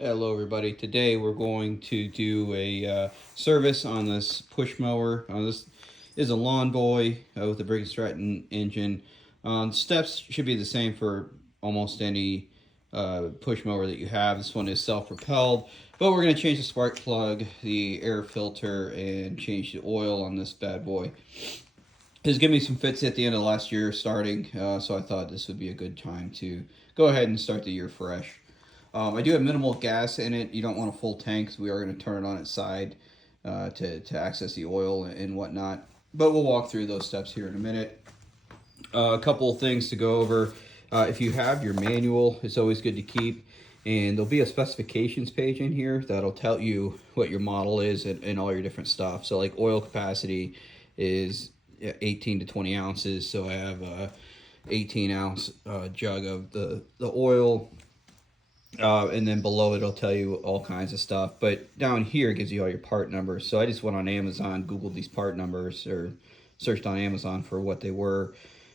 Hello everybody. Today we're going to do a service on this push mower. This is a Lawnboy with a briggs Statton engine. Steps should be the same for almost any push mower that you have. This one is self-propelled, but we're going to change the spark plug, the air filter, and change the oil on this bad boy. It's given me some fits at the end of last year starting, so I thought this would be a good time to go ahead and start the year fresh. I do have minimal gas in it. You don't want a full tank, so we are going to turn it on its side to access the oil and whatnot. But we'll walk through those steps here in a minute. A couple of things to go over. If you have your manual, it's always good to keep. And there'll be a specifications page in here that'll tell you what your model is and all your different stuff. So like oil capacity is 18 to 20 ounces. So I have a 18-ounce jug of the oil. And then below it'll tell you all kinds of stuff, but down here it gives you all your part numbers. So I just went on Amazon, googled these part numbers, or searched on Amazon for what they were,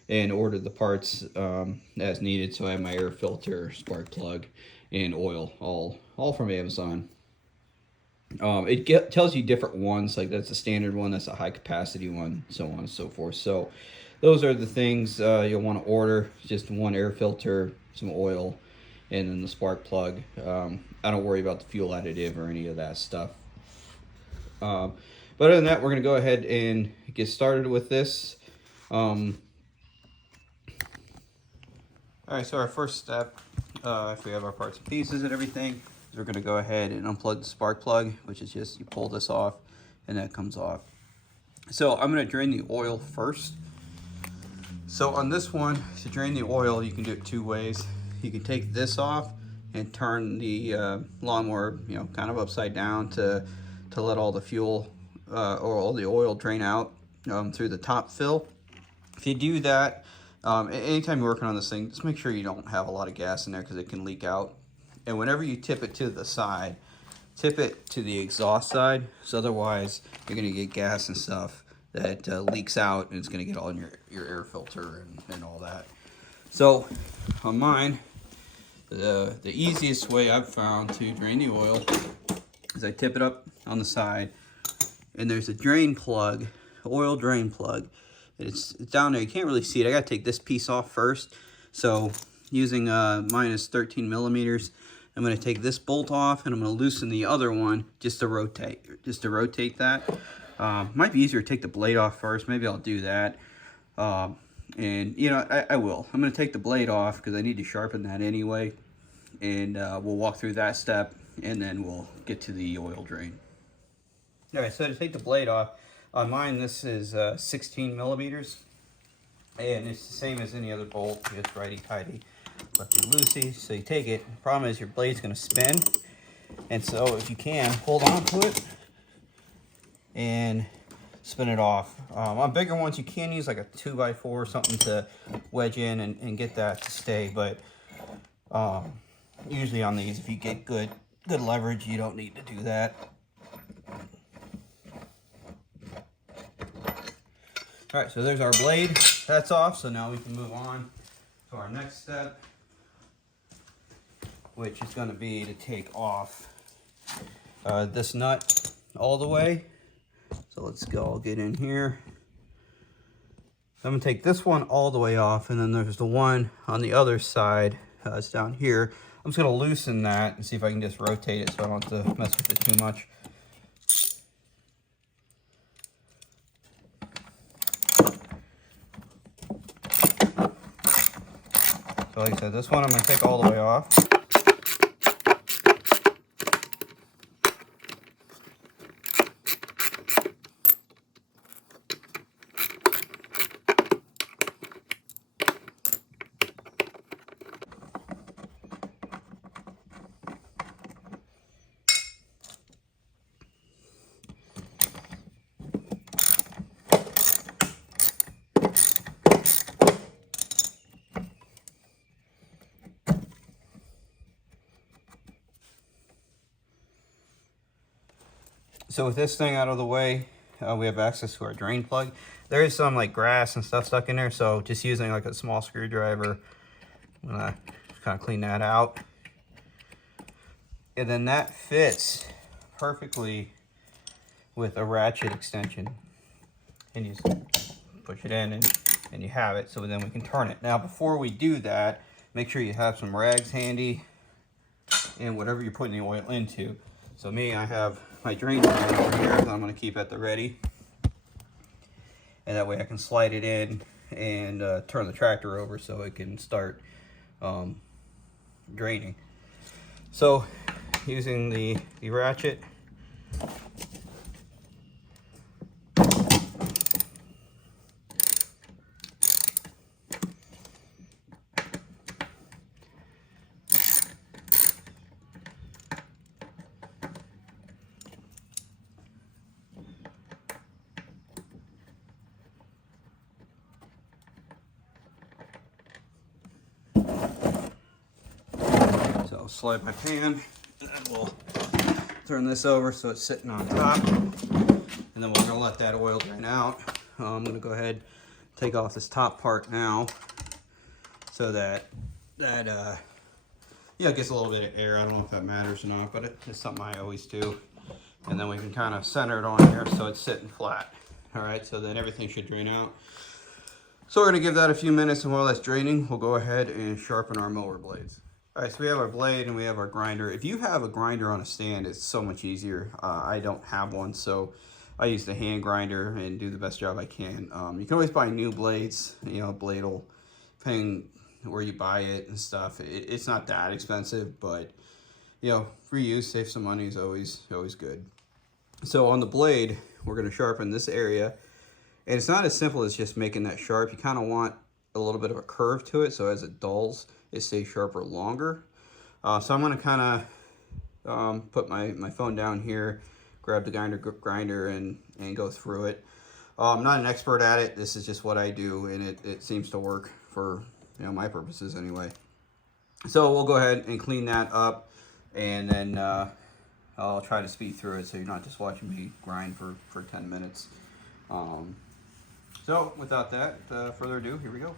and ordered the parts as needed. So I have my air filter, spark plug, and oil all from Amazon. It tells you different ones, like that's a standard one, that's a high capacity one, so on and so forth. So those are the things you'll want to order. Just one air filter, some oil, and then the spark plug. I don't worry about the fuel additive or any of that stuff. But other than that, we're going to go ahead and get started with this. All right, so our first step, if we have our parts and pieces and everything, is we're going to go ahead and unplug the spark plug, which is just you pull this off and that comes off. So I'm going to drain the oil first. So on this one, to drain the oil, you can do it two ways. You can take this off and turn the lawnmower, kind of upside down to let all the fuel or all the oil drain out through the top fill. If you do that, anytime you're working on this thing, just make sure you don't have a lot of gas in there because it can leak out. And whenever you tip it to the side, tip it to the exhaust side, so otherwise you're going to get gas and stuff that leaks out, and it's going to get all in your air filter and all that. So on mine, the easiest way I've found to drain the oil is I tip it up on the side, and there's a drain plug, oil drain plug. It's down there. You can't really see it. I got to take this piece off first. So using mine is 13 millimeters. I'm going to take this bolt off, and I'm going to loosen the other one just to rotate that. Might be easier to take the blade off first. Maybe I'll do that. And I will. I'm going to take the blade off because I need to sharpen that anyway. And we'll walk through that step, and then we'll get to the oil drain. All right, so to take the blade off, on mine this is 16 millimeters, and it's the same as any other bolt, just righty-tighty, lefty-loosey. So you take it. The problem is your blade's going to spin, and so if you can, hold on to it and spin it off. On bigger ones, you can use like a 2x4 or something to wedge in and get that to stay, but usually on these, if you get good leverage, you don't need to do that. All right, so there's our blade. That's off, so now we can move on to our next step, which is going to be to take off this nut all the way. So let's go, I'll get in here. I'm going to take this one all the way off, and then there's the one on the other side. It's down here. I'm just going to loosen that and see if I can just rotate it so I don't have to mess with it too much. So like I said, this one I'm going to take all the way off. So with this thing out of the way, we have access to our drain plug. There is some like grass and stuff stuck in there, so just using like a small screwdriver, I'm gonna kind of clean that out. And then that fits perfectly with a ratchet extension. And you just push it in and you have it, so then we can turn it. Now before we do that, make sure you have some rags handy and whatever you're putting the oil into. So me, I have my drain line over here that I'm going to keep at the ready. And that way I can slide it in and turn the tractor over so it can start draining. So using the ratchet, I'll slide my pan, and then we'll turn this over so it's sitting on top, and then we're gonna let that oil drain out. I'm gonna go ahead and take off this top part now, so that yeah, it gets a little bit of air. I don't know if that matters or not, but it's something I always do. And then we can kind of center it on here so it's sitting flat. All right, so then everything should drain out. So we're gonna give that a few minutes, and while that's draining, we'll go ahead and sharpen our mower blades. All right, so we have our blade and we have our grinder. If you have a grinder on a stand, it's so much easier. I don't have one, so I use the hand grinder and do the best job I can. You can always buy new blades, you know, blade will, depending where you buy it and stuff. It's not that expensive, but you know, reuse, save some money is always good. So on the blade, we're gonna sharpen this area. And it's not as simple as just making that sharp. You kind of want a little bit of a curve to it, so as it dulls, it stays sharper longer. So I'm gonna kind of put my phone down here, grab the grinder and go through it. I'm not an expert at it. This is just what I do, and it seems to work for, you know, my purposes anyway. So we'll go ahead and clean that up, and then I'll try to speed through it so you're not just watching me grind for 10 minutes. So without that further ado, here we go.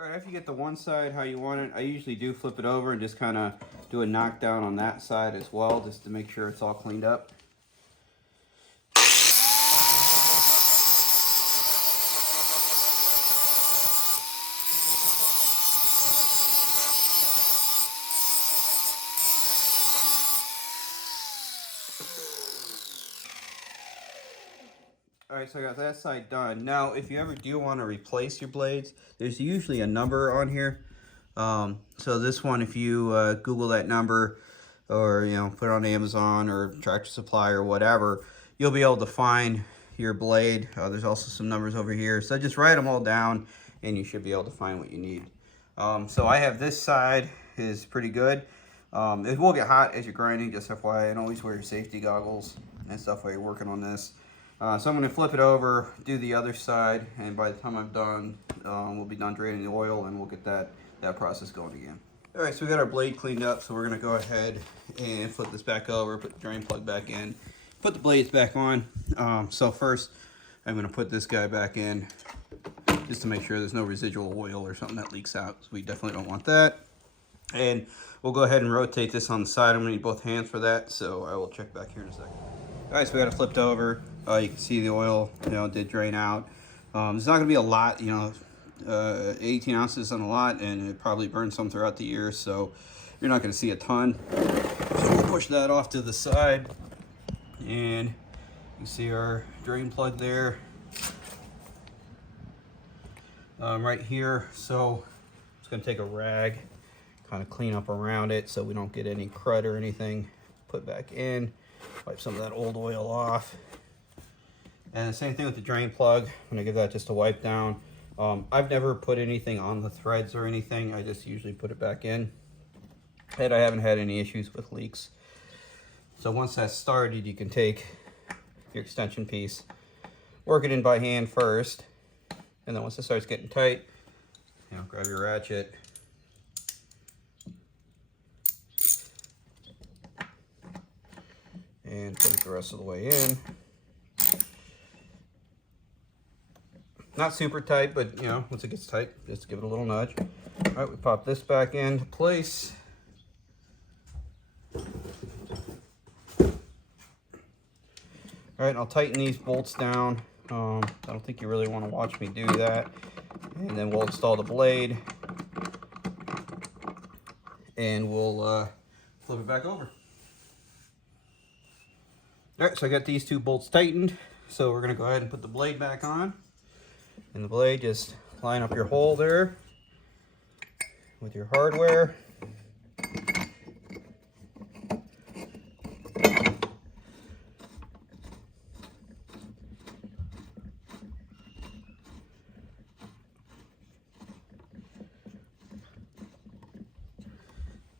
Alright, after you get the one side how you want it, I usually do flip it over and just kind of do a knockdown on that side as well, just to make sure it's all cleaned up. Alright, so I got that side done. Now, if you ever do want to replace your blades, there's usually a number on here. So this one, if you Google that number, or you know, put it on Amazon or Tractor Supply or whatever, you'll be able to find your blade. There's also some numbers over here. So just write them all down, and you should be able to find what you need. So I have this side is pretty good. It will get hot as you're grinding, just FYI, and always wear your safety goggles and stuff while you're working on this. So I'm going to flip it over, do the other side, and by the time I'm done, we'll be done draining the oil, and we'll get that process going again. All right, so we got our blade cleaned up, so we're going to go ahead and flip this back over, put the drain plug back in, put the blades back on. So first, I'm going to put this guy back in, just to make sure there's no residual oil or something that leaks out, so we definitely don't want that. And we'll go ahead and rotate this on the side. I'm going to need both hands for that, so I will check back here in a second. All right, so we got it flipped over. You can see the oil, you know, did drain out. There's not going to be a lot, you know, 18 ounces isn't a lot, and it probably burns some throughout the year, so you're not going to see a ton. So we'll push that off to the side, and you can see our drain plug there, right here. So I'm just going to take a rag, kind of clean up around it so we don't get any crud or anything. Put back in, wipe some of that old oil off. And the same thing with the drain plug. I'm gonna give that just a wipe down. I've never put anything on the threads or anything. I just usually put it back in. And I haven't had any issues with leaks. So once that's started, you can take your extension piece. Work it in by hand first, and then once it starts getting tight, you know, grab your ratchet and put it the rest of the way in. Not super tight, but you know, once it gets tight, just give it a little nudge. All right, we pop this back into place. All right, I'll tighten these bolts down. I don't think you really want to watch me do that. And then we'll install the blade, and we'll flip it back over. All right, so I got these two bolts tightened. So we're gonna go ahead and put the blade back on. And the blade, just line up your hole there with your hardware.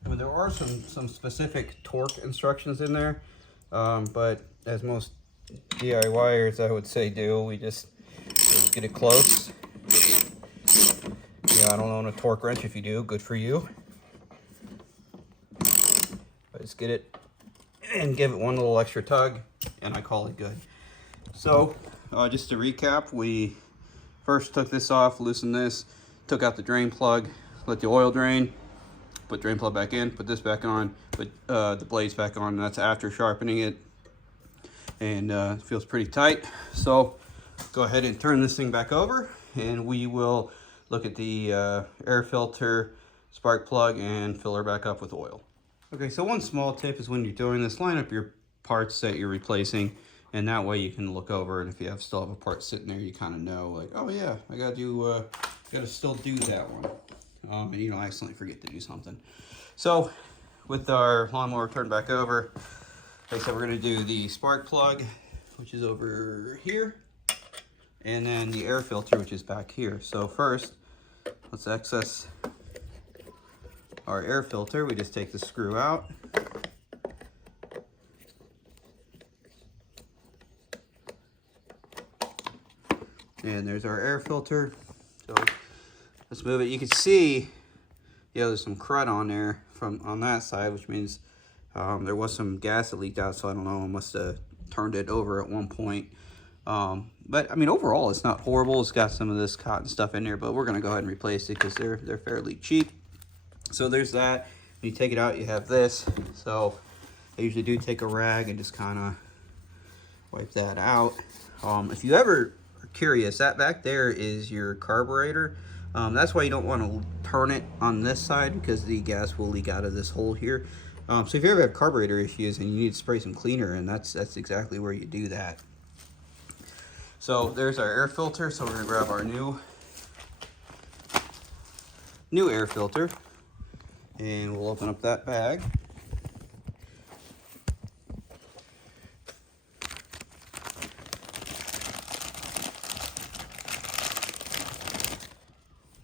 There are some specific torque instructions in there, but as most DIYers I would say do, we just get it close. Yeah, I don't own a torque wrench. If you do, good for you. But just get it and give it one little extra tug, and I call it good. So just to recap, we first took this off, loosened this, took out the drain plug, let the oil drain, put drain plug back in, put this back on, put the blades back on, and that's after sharpening it. And it feels pretty tight. So go ahead and turn this thing back over, and we will look at the air filter, spark plug, and fill her back up with oil. Okay, so one small tip is when you're doing this, line up your parts that you're replacing, and that way you can look over, and if you still have a part sitting there, you kind of know, like, oh yeah, I gotta still do that one. And you don't accidentally forget to do something. So with our lawnmower turned back over, like I said, we're gonna do the spark plug, which is over here, and then the air filter, which is back here. So first, let's access our air filter. We just take the screw out. And there's our air filter. So let's move it. You can see, yeah, there's some crud on there on that side, which means there was some gas that leaked out. So I don't know, I must have turned it over at one point. But I mean, overall, it's not horrible. It's got some of this cotton stuff in there, but we're gonna go ahead and replace it because they're fairly cheap. So there's that. When you take it out, you have this. So I usually do take a rag and just kind of wipe that out. If you ever are curious, that back there is your carburetor. That's why you don't want to turn it on this side, because the gas will leak out of this hole here. So if you ever have carburetor issues and you need to spray some cleaner, and that's exactly where you do that. So there's our air filter. So we're gonna grab our new air filter, and we'll open up that bag.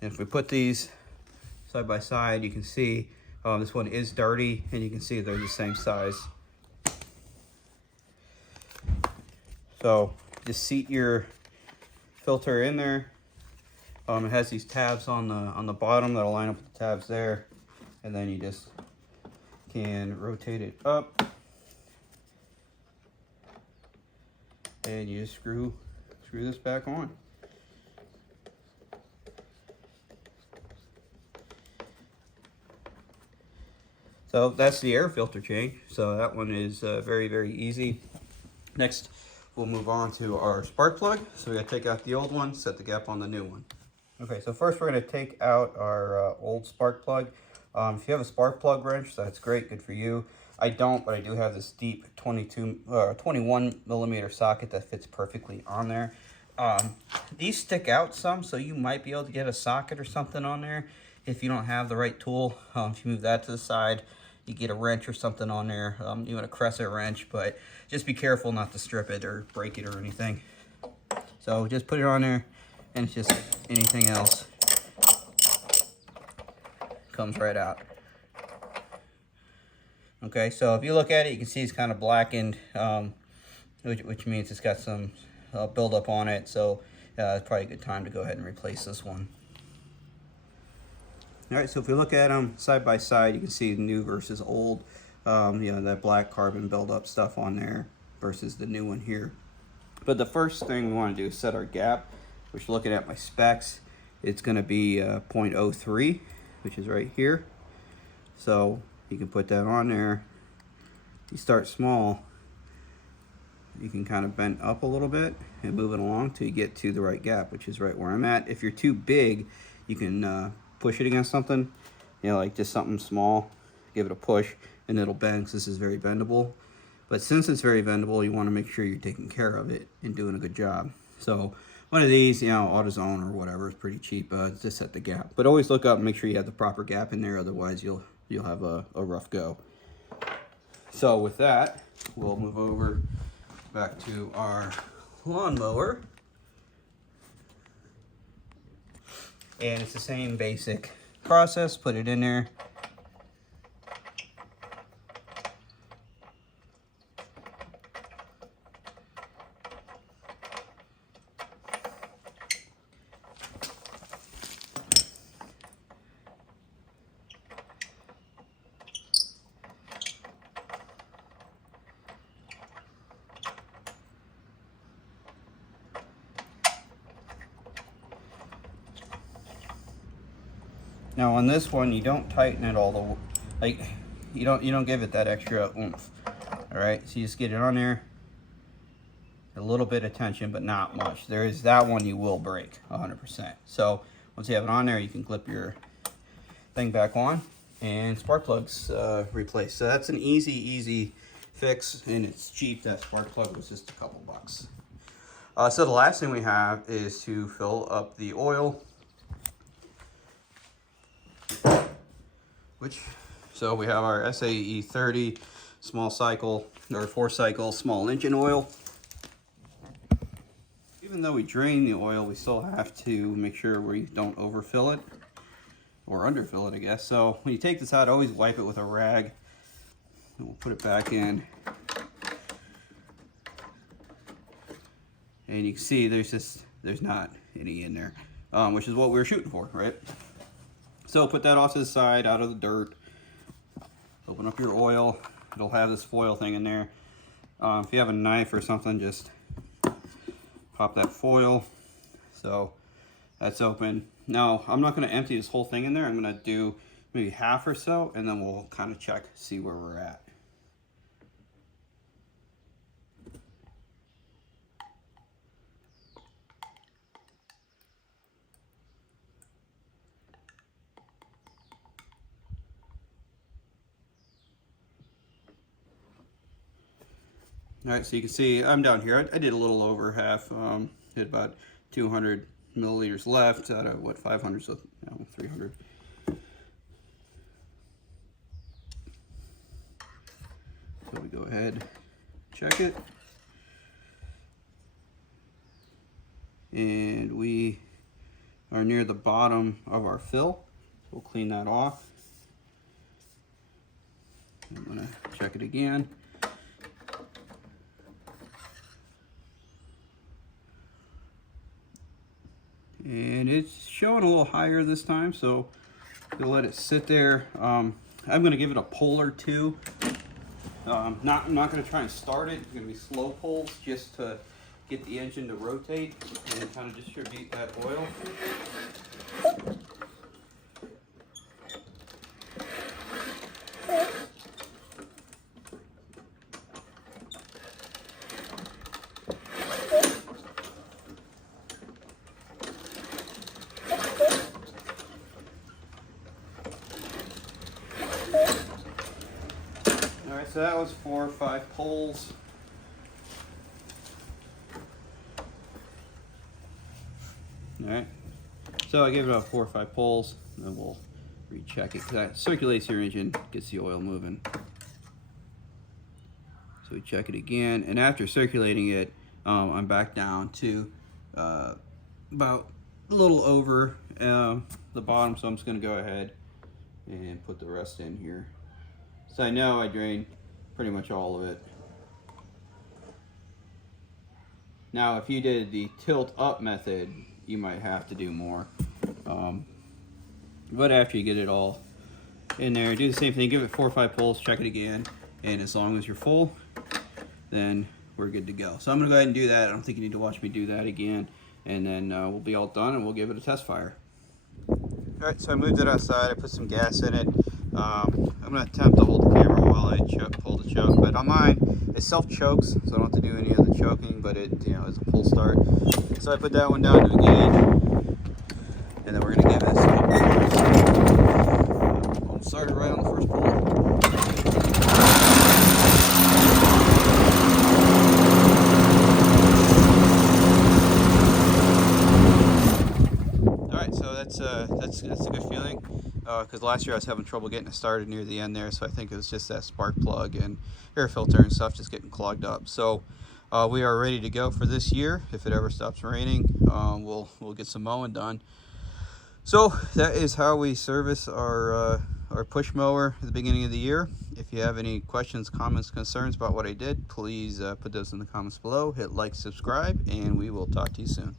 And if we put these side by side, you can see this one is dirty, and you can see they're the same size. So just seat your filter in there. It has these tabs on the bottom that'll line up with the tabs there, and then you just can rotate it up, and you just screw this back on. So that's the air filter change. So that one is very, very easy. Next, we'll move on to our spark plug. So we gotta take out the old one, set the gap on the new one. Okay, so first we're gonna take out our old spark plug. If you have a spark plug wrench, that's great, good for you. I don't, but I do have this deep 21 millimeter socket that fits perfectly on there. These stick out some, so you might be able to get a socket or something on there if you don't have the right tool. If you move that to the side, you get a wrench or something on there. You want a crescent wrench, but just be careful not to strip it or break it or anything. So just put it on there, and it's just like anything else. Comes right out. Okay, so if you look at it, you can see it's kind of blackened. which means it's got some buildup on it. So it's probably a good time to go ahead and replace this one. All right, so if we look at them side by side, you can see new versus old. You know, that black carbon buildup stuff on there versus the new one here. But the first thing we want to do is set our gap, which, looking at my specs, it's going to be 0.03, which is right here. So you can put that on there. You start small. You can kind of bend up a little bit and move it along till you get to the right gap, which is right where I'm at. If you're too big, you can push it against something, you know, like just something small, give it a push, and it'll bend, because this is very bendable. But since it's very bendable, you want to make sure you're taking care of it and doing a good job. So one of these, you know, AutoZone or whatever, is pretty cheap. Just set the gap, but always look up and make sure you have the proper gap in there. Otherwise, you'll have a rough go. So with that, we'll move over back to our lawnmower. And it's the same basic process. Put it in there. Now on this one, you don't tighten it all the like, you don't give it that extra oomph. All right, so you just get it on there, a little bit of tension, but not much. There is that one you will break 100%. So once you have it on there, you can clip your thing back on, and spark plugs replaced. So that's an easy fix, and it's cheap. That spark plug was just a couple bucks. So the last thing we have is to fill up the oil. So we have our SAE 30 small cycle, or 4-cycle small engine oil. Even though we drain the oil, we still have to make sure we don't overfill it, or underfill it, I guess. So when you take this out, always wipe it with a rag, and we'll put it back in. And you can see there's not any in there, which is what we were shooting for, right? So put that off to the side, out of the dirt. Open up your oil. It'll have this foil thing in there. If you have a knife or something, just pop that foil. So that's open. Now, I'm not going to empty this whole thing in there. I'm going to do maybe half or so, and then we'll kind of check, see where we're at. All right, so you can see I'm down here. I did a little over half. Had about 200 milliliters left out of what, 500, so 300. So we go ahead, check it, and we are near the bottom of our fill. We'll clean that off. I'm gonna check it again. And it's showing a little higher this time, so we'll let it sit there. I'm going to give it a pull or two. I'm not going to try and start it. It's going to be slow pulls just to get the engine to rotate and kind of distribute that oil. So that was 4 or 5 pulls. All right. So I give it about 4 or 5 pulls, and then we'll recheck it, because that circulates your engine, gets the oil moving. So we check it again, and after circulating it, I'm back down to about a little over the bottom. So I'm just going to go ahead and put the rest in here. So I know I drained pretty much all of it. Now, if you did the tilt up method, you might have to do more. But after you get it all in there, do the same thing. Give it 4 or 5 pulls, check it again, and as long as you're full, then we're good to go. So I'm gonna go ahead and do that. I don't think you need to watch me do that again, and then we'll be all done and we'll give it a test fire. All right, so I moved it outside. I put some gas in it. I'm gonna attempt to hold the camera while I pull the choke, but on mine it self chokes, so I don't have to do any of the choking, but it is a pull start. So I put that one down to a gauge, and then we're gonna give this a couple of pulls. Started right on the first pull. That's a good feeling, because last year I was having trouble getting it started near the end there, so I think it was just that spark plug and air filter and stuff just getting clogged up. So we are ready to go for this year. If it ever stops raining, we'll get some mowing done. So that is how we service our push mower at the beginning of the year. If you have any questions, comments, concerns about what I did, please put those in the comments below. Hit like, subscribe, and we will talk to you soon.